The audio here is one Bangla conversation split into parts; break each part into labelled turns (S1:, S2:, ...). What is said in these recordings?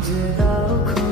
S1: খুঁজে দাও খুঁজে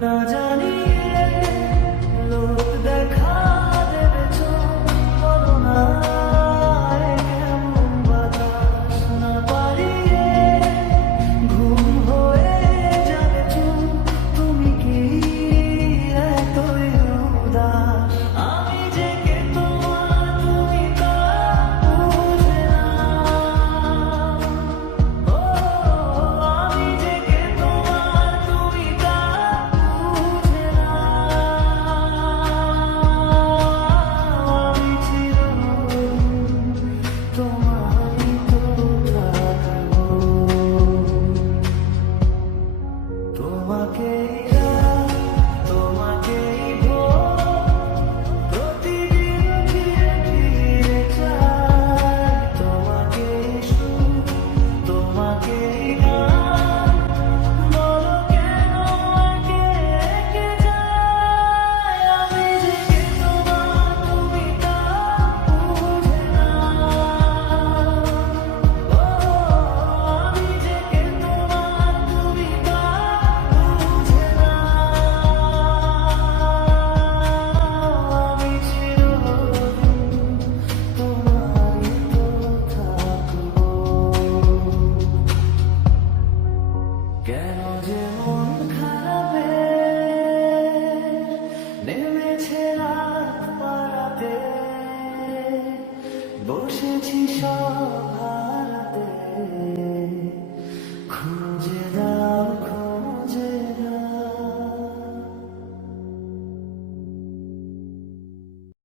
S1: না জানি খুঁজে দাও।